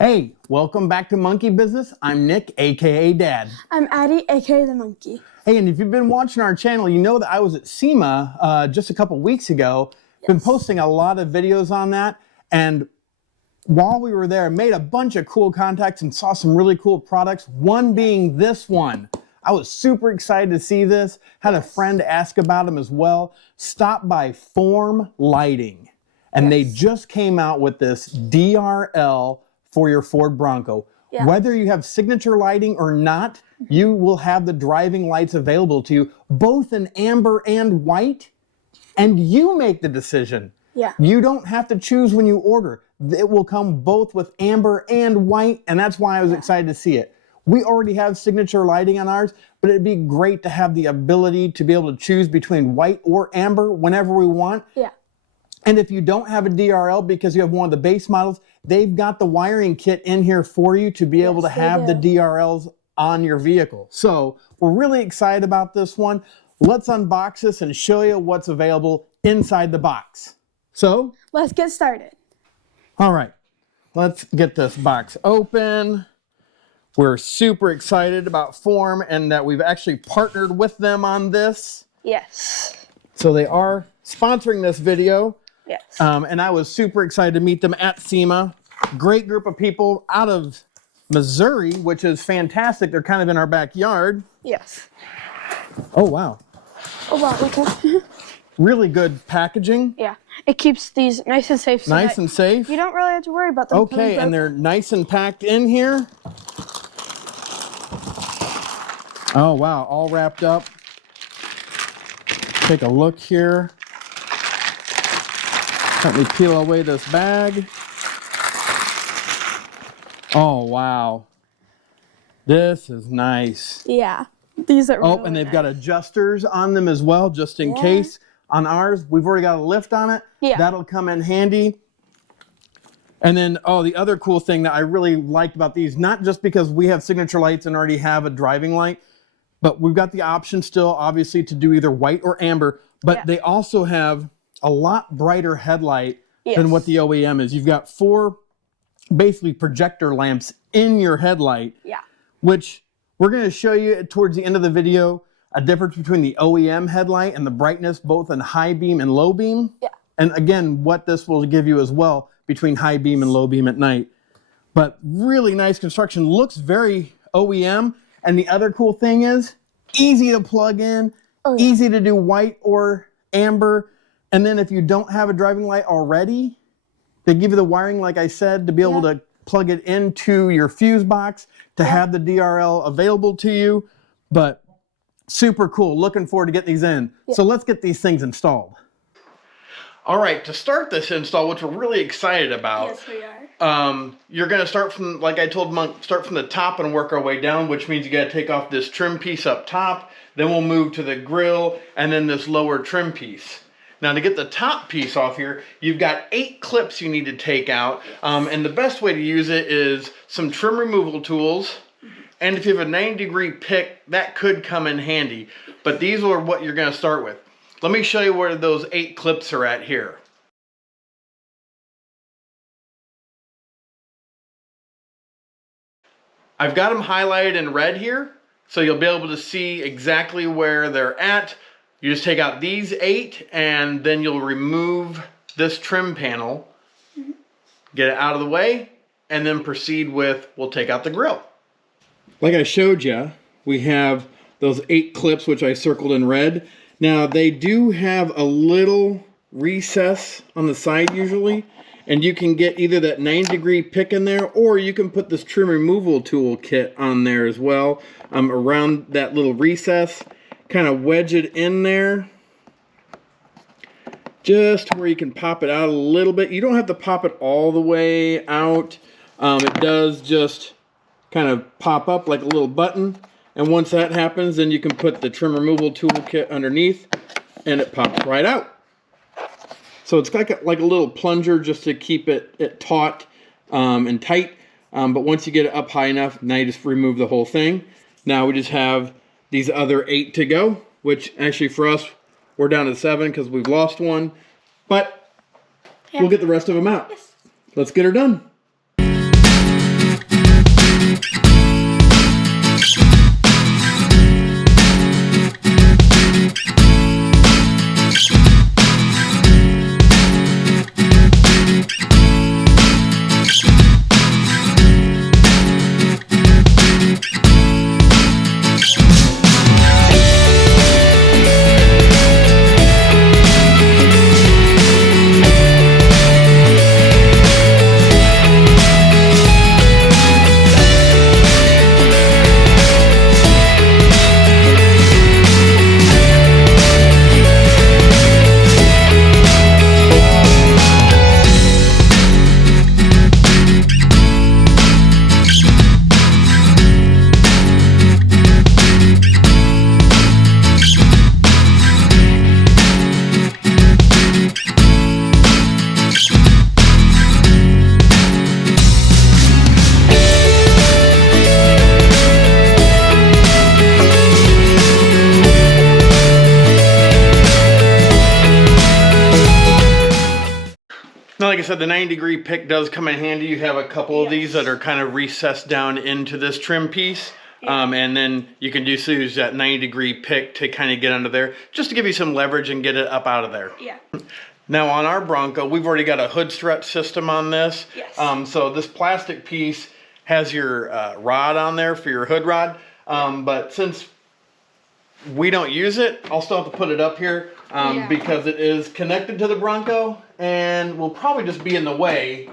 Hey, welcome back to Monkey Business. I'm Nick, aka Dad. I'm Addie, aka the Monkey. Hey, and if you've been watching our channel, you know that I was at SEMA just a couple weeks ago. Yes. Been posting a lot of videos on that, and while we were there, made a bunch of cool contacts and saw some really cool products. One being this one. I was super excited to see this. Had a friend ask about them as well. Stopped by FORM Lighting, and they just came out with this DRL for your Ford Bronco. Yeah. Whether you have signature lighting or not, you will have the driving lights available to you, both in amber and white, and you make the decision. Yeah. You don't have to choose when you order. It will come both with amber and white, and that's why I was excited to see it. We already have signature lighting on ours, but it'd be great to have the ability to be able to choose between white or amber whenever we want. Yeah. And if you don't have a DRL because you have one of the base models, they've got the wiring kit in here for you to be able to have the DRLs on your vehicle. So we're really excited about this one. Let's unbox this and show you what's available inside the box. So let's get started. All right, let's get this box open. We're super excited about FORM and that we've actually partnered with them on this. Yes. So they are sponsoring this video. Yes. And I was super excited to meet them at SEMA. Great group of people out of Missouri, which is fantastic. They're kind of in our backyard. Yes. Oh, wow. Oh, wow, okay. Really good packaging. Yeah, it keeps these nice and safe. So nice and safe. You don't really have to worry about them. Okay, and they're nice and packed in here. Oh, wow, all wrapped up. Take a look here. Let me peel away this bag. Oh, wow. This is nice. Yeah, these are really and they've got adjusters on them as well, just in case. On ours, we've already got a lift on it. Yeah. That'll come in handy. And then, the other cool thing that I really liked about these, not just because we have signature lights and already have a driving light, but we've got the option still, obviously, to do either white or amber, but they also have a lot brighter headlight than what the OEM is. You've got 4 basically projector lamps in your headlight, which we're going to show you towards the end of the video a difference between the OEM headlight and the brightness both in high beam and low beam. And again, what this will give you as well between high beam and low beam at night. But really nice construction, looks very OEM. And the other cool thing is easy to plug in, easy to do white or amber. And then if you don't have a driving light already, they give you the wiring, like I said, to be able to plug it into your fuse box to have the DRL available to you. But super cool. Looking forward to getting these in. So let's get these things installed. All right, to start this install, which we're really excited about. Yes, we are. You're going to start from, like I told Monk, start from the top and work our way down, which means you got to take off this trim piece up top. Then we'll move to the grill and then this lower trim piece. Now to get the top piece off here, you've got 8 clips you need to take out. And the best way to use it is some trim removal tools. And if you have a 90-degree pick, that could come in handy. But these are what you're going to start with. Let me show you where those 8 clips are at here. I've got them highlighted in red here, so you'll be able to see exactly where they're at. You just take out these 8 and then you'll remove this trim panel, get it out of the way, and then proceed with, we'll take out the grill. Like I showed you, we have those 8 clips which I circled in red. Now they do have a little recess on the side usually, and you can get either that 90-degree pick in there, or you can put this trim removal tool kit on there as well, around that little recess. Kind of wedge it in there, just where you can pop it out a little bit. You don't have to pop it all the way out. It does just kind of pop up like a little button. And once that happens, then you can put the trim removal tool kit underneath, and it pops right out. So it's like a little plunger just to keep it taut and tight. But once you get it up high enough, now you just remove the whole thing. Now we just have these other 8 to go, which actually for us, we're down to 7 because we've lost one. But we'll get the rest of them out. Let's get her done. Now, like I said, the 90-degree pick does come in handy. You have a couple of these that are kind of recessed down into this trim piece. And then you can just use that 90-degree pick to kind of get under there, just to give you some leverage and get it up out of there. Yeah. Now on our Bronco, we've already got a hood strut system on this. Yes. So this plastic piece has your rod on there for your hood rod. But since we don't use it, I'll still have to put it up here because it is connected to the Bronco and will probably just be in the way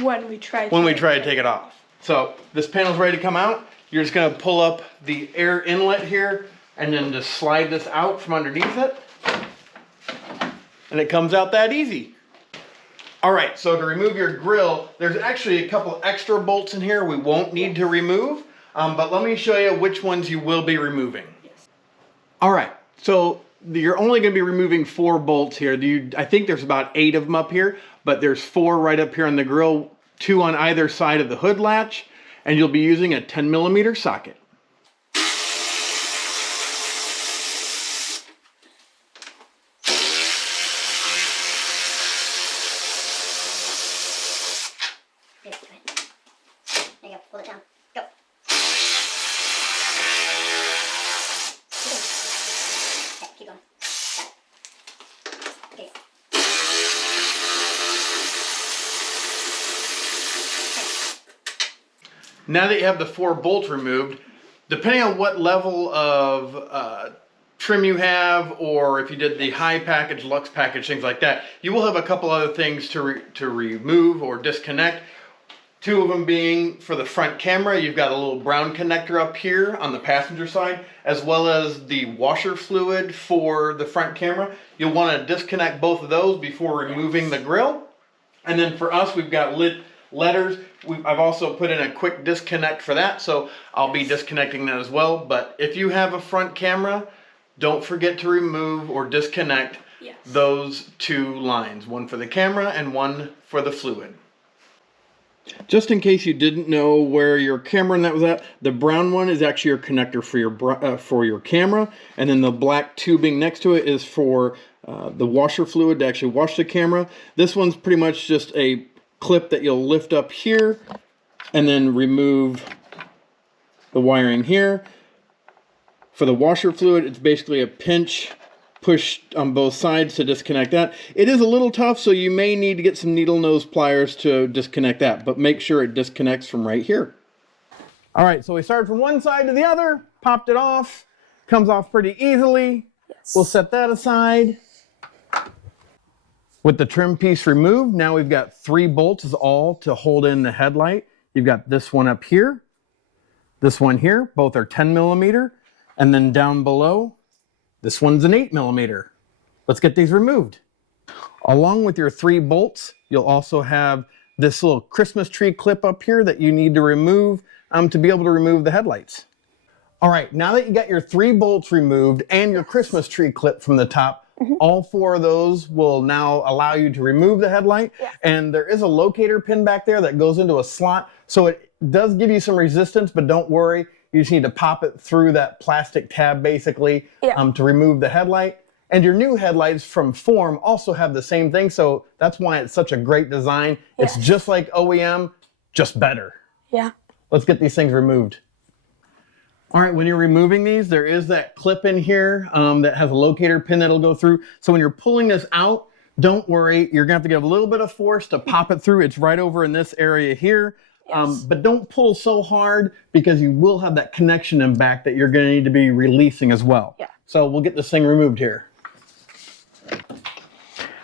when we try to take it off. So this panel's ready to come out. You're just gonna pull up the air inlet here and then just slide this out from underneath it. And it comes out that easy. All right, so to remove your grill, there's actually a couple extra bolts in here we won't need to remove, but let me show you which ones you will be removing. Yes. All right, so you're only gonna be removing 4 bolts here. I think there's about 8 of them up here, but there's 4 right up here on the grill, 2 on either side of the hood latch, and you'll be using a 10mm socket. There you go, pull it down, go. Okay, keep going. Got it. Okay. Now that you have the 4 bolts removed, depending on what level of trim you have, or if you did the high package, luxe package, things like that, you will have a couple other things to remove or disconnect. 2 of them being for the front camera, you've got a little brown connector up here on the passenger side, as well as the washer fluid for the front camera. You'll want to disconnect both of those before removing the grill. And then for us, we've got lit letters. I've also put in a quick disconnect for that, so I'll be disconnecting that as well. But if you have a front camera, don't forget to remove or disconnect those 2 lines, one for the camera and one for the fluid. Just in case you didn't know where your camera and that was at, the brown one is actually your connector for your camera, and then the black tubing next to it is for the washer fluid to actually wash the camera. This one's pretty much just a clip that you'll lift up here and then remove the wiring here. For the washer fluid, it's basically a pinch push on both sides to disconnect that. It is a little tough, so you may need to get some needle nose pliers to disconnect that, but make sure it disconnects from right here. All right, so we started from one side to the other, popped it off, comes off pretty easily. Yes. We'll set that aside. With the trim piece removed, now we've got 3 bolts is all to hold in the headlight. You've got this one up here, this one here, both are 10mm, and then down below, this one's an 8mm. Let's get these removed. Along with your 3 bolts, you'll also have this little Christmas tree clip up here that you need to remove to be able to remove the headlights. All right, now that you got your 3 bolts removed and your Christmas tree clip from the top, all 4 of those will now allow you to remove the headlight. And there is a locator pin back there that goes into a slot, so it does give you some resistance, but don't worry. You just need to pop it through that plastic tab basically to remove the headlight. And your new headlights from FORM also have the same thing, so that's why it's such a great design. It's just like OEM, just better. Yeah. Let's get these things removed. All right, when you're removing these, there is that clip in here that has a locator pin that'll go through. So when you're pulling this out, don't worry, you're gonna have to give a little bit of force to pop it through. It's right over in this area here. But don't pull so hard because you will have that connection in back that you're gonna need to be releasing as well. So we'll get this thing removed here.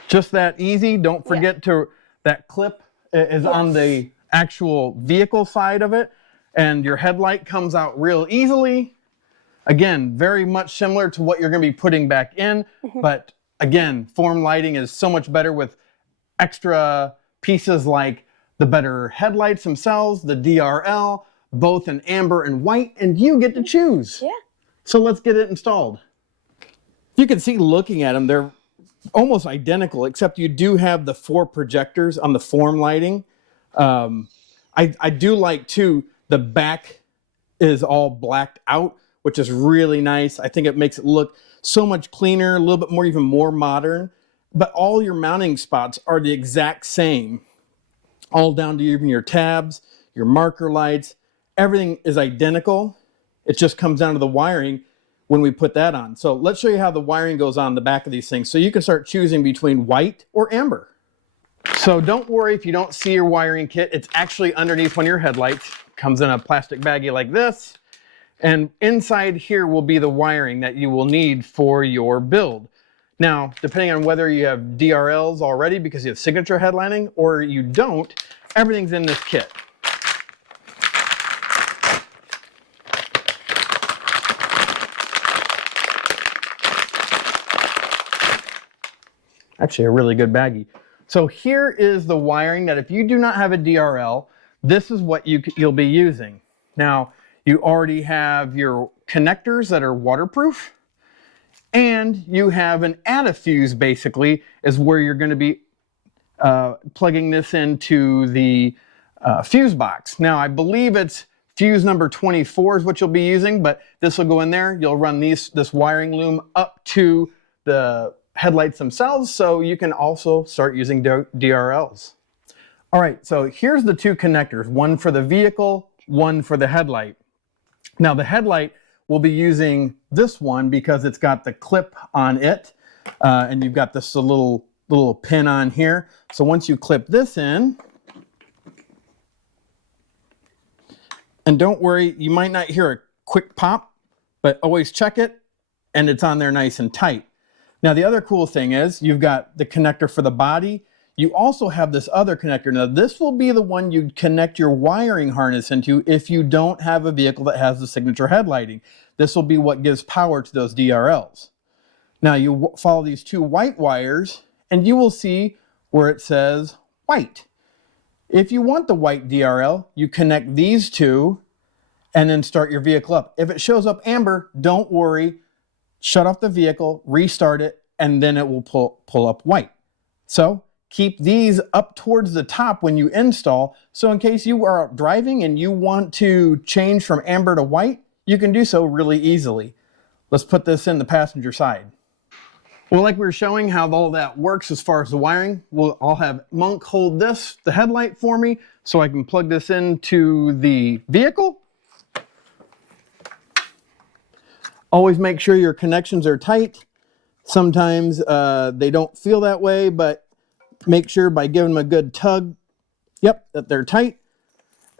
Just that easy. Don't forget that clip is on the actual vehicle side of it, and your headlight comes out real easily. Again, very much similar to what you're gonna be putting back in, but again, FORM lighting is so much better with extra pieces like the better headlights themselves, the DRL, both in amber and white, and you get to choose. So let's get it installed. You can see looking at them, they're almost identical, except you do have the 4 projectors on the FORM lighting. I do like too, the back is all blacked out, which is really nice. I think it makes it look so much cleaner, a little bit more, even more modern. but all your mounting spots are the exact same, all down to even your tabs, your marker lights, everything is identical. It just comes down to the wiring when we put that on. So let's show you how the wiring goes on the back of these things. So you can start choosing between white or amber. So don't worry if you don't see your wiring kit. It's actually underneath one of your headlights. Comes in a plastic baggie like this. And inside here will be the wiring that you will need for your build. Now, depending on whether you have DRLs already because you have signature headlining or you don't, everything's in this kit. Actually, a really good baggie. So here is the wiring that if you do not have a DRL, this is what you'll be using. Now, you already have your connectors that are waterproof, and you have an antifuse basically is where you're going to be plugging this into the fuse box. Now, I believe it's fuse number 24 is what you'll be using, but this will go in there. You'll run this wiring loom up to the headlights themselves, so you can also start using DRLs. All right, so here's the two connectors, one for the vehicle, one for the headlight. Now the headlight, we'll be using this one because it's got the clip on it, and you've got this little pin on here. So once you clip this in, and don't worry, you might not hear a quick pop, but always check it, and it's on there nice and tight. Now, the other cool thing is you've got the connector for the body. You also have this other connector. Now, this will be the one you'd connect your wiring harness into if you don't have a vehicle that has the signature headlighting. This will be what gives power to those DRLs. Now, you follow these two white wires, and you will see where it says white. If you want the white DRL, you connect these two and then start your vehicle up. If it shows up amber, don't worry. Shut off the vehicle, restart it, and then it will pull up white. So keep these up towards the top when you install. So in case you are out driving and you want to change from amber to white, you can do so really easily. Let's put this in the passenger side. Well, like we were showing how all that works as far as the wiring, I'll have Monk hold the headlight for me, so I can plug this into the vehicle. Always make sure your connections are tight. Sometimes they don't feel that way, but make sure by giving them a good tug, that they're tight.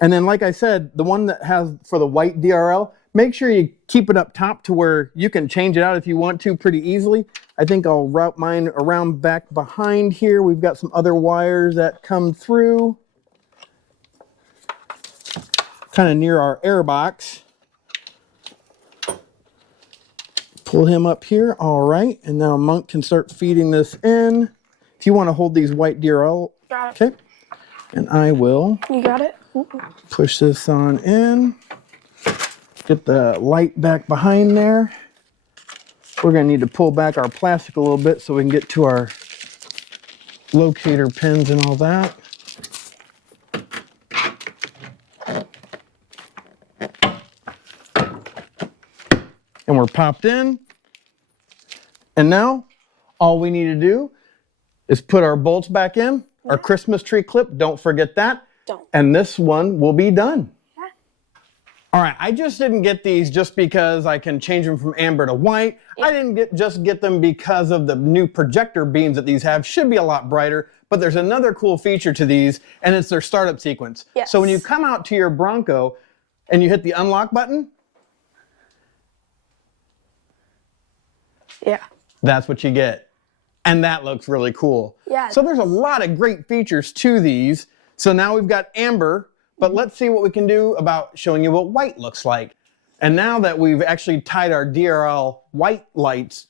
And then, like I said, the one that has for the white DRL, make sure you keep it up top to where you can change it out if you want to pretty easily. I think I'll route mine around back behind here. We've got some other wires that come through, kind of near our air box. Pull him up here. All right. And now Monk can start feeding this in. If you want to hold these white DRL. Got it. Okay. And I will. You got it? Push this on in. Get the light back behind there. We're going to need to pull back our plastic a little bit so we can get to our locator pins and all that. And we're popped in. And now all we need to do is put our bolts back in. Our Christmas tree clip, don't forget that. Don't. And this one will be done. Yeah. All right, I just didn't get these just because I can change them from amber to white. Yeah. I didn't just get them because of the new projector beams that these have. Should be a lot brighter, but there's another cool feature to these, and it's their startup sequence. Yes. So when you come out to your Bronco and you hit the unlock button, Yeah. that's what you get. And that looks really cool. Yeah. So there's a lot of great features to these. So now we've got amber, but let's see what we can do about showing you what white looks like. And now that we've actually tied our DRL white lights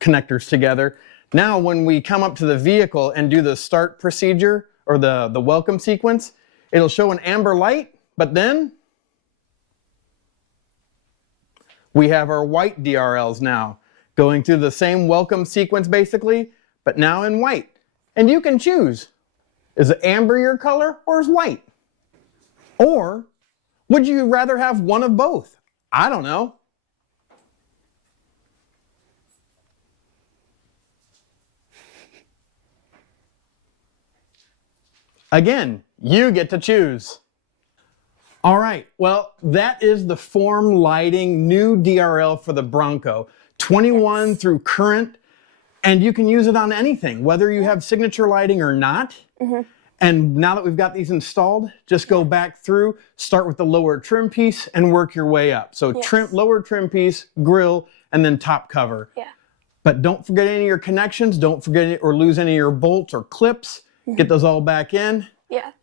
connectors together, now when we come up to the vehicle and do the start procedure or the welcome sequence, it'll show an amber light, but then we have our white DRLs now going through the same welcome sequence basically, but now in white. And you can choose, is it amber your color or is white? Or would you rather have one of both? I don't know. Again, you get to choose. All right, well, that is the FORM Lighting new DRL for the Bronco, 21 through current, and you can use it on anything, whether you have signature lighting or not. And now that we've got these installed, just go back through, start with the lower trim piece and work your way up. So lower trim piece, grill, and then top cover. But don't forget any of your connections, don't forget or lose any of your bolts or clips. Get those all back in.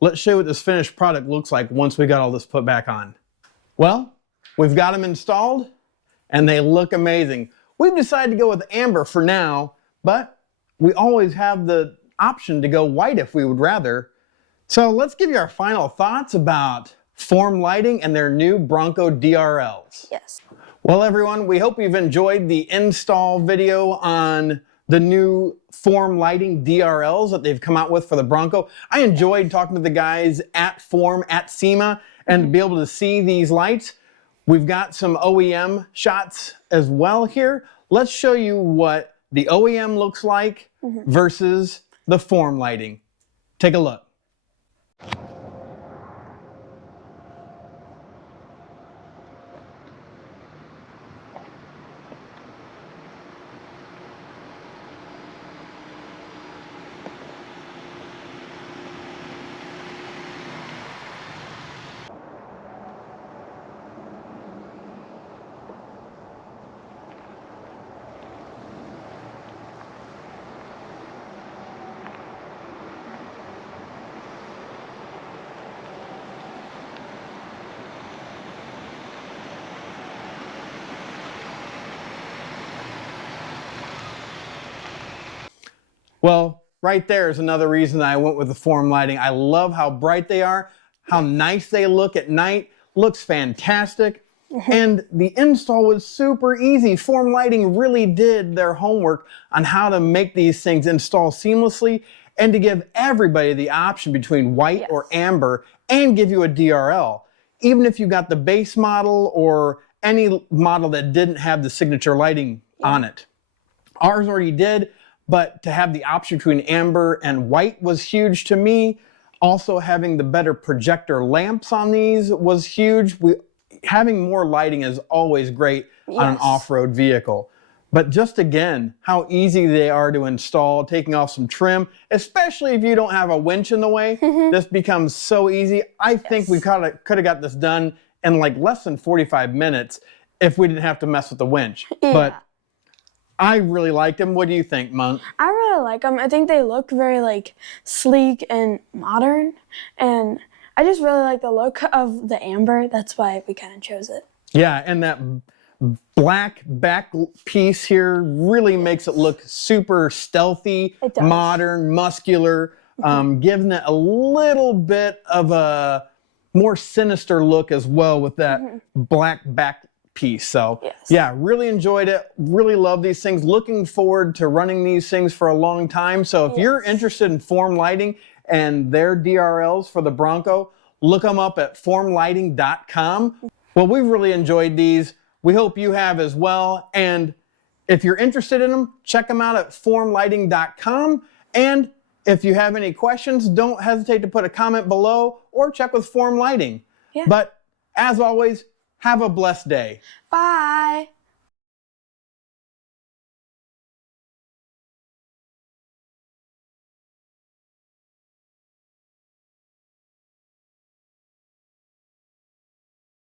Let's show you what this finished product looks like once we got all this put back on. Well, we've got them installed and they look amazing. We've decided to go with amber for now, but we always have the option to go white if we would rather. So let's give you our final thoughts about FORM Lighting and their new Bronco DRLs. Well, everyone, we hope you've enjoyed the install video on the new FORM Lighting DRLs that they've come out with for the Bronco. I enjoyed talking to the guys at FORM, at SEMA, and to be able to see these lights. We've got some OEM shots as well here. Let's show you what the OEM looks like versus the FORM Lighting. Take a look. Well, right there is another reason I went with the FORM Lighting. I love how bright they are, how nice they look at night. Looks fantastic. And the install was super easy. FORM Lighting really did their homework on how to make these things install seamlessly and to give everybody the option between white or amber and give you a DRL. Even if you got the base model or any model that didn't have the signature lighting on it. Ours already did. But to have the option between amber and white was huge to me. Also having the better projector lamps on these was huge. Having more lighting is always great on an off-road vehicle. But just again, how easy they are to install, taking off some trim, especially if you don't have a winch in the way. This becomes so easy. I think we could have got this done in like less than 45 minutes if we didn't have to mess with the winch. But I really like them. What do you think, Monk? I really like them. I think they look very like sleek and modern, and I just really like the look of the amber. That's why we kind of chose it. Yeah, and that black back piece here really makes it look super stealthy, modern, muscular, giving it a little bit of a more sinister look as well with that black back piece. So yeah, really enjoyed it. Really love these things. Looking forward to running these things for a long time. So if you're interested in FORM Lighting and their DRLs for the Bronco, look them up at formlighting.com. Well, we've really enjoyed these. We hope you have as well. And if you're interested in them, check them out at formlighting.com. And if you have any questions, don't hesitate to put a comment below or check with FORM Lighting. But as always, have a blessed day. Bye.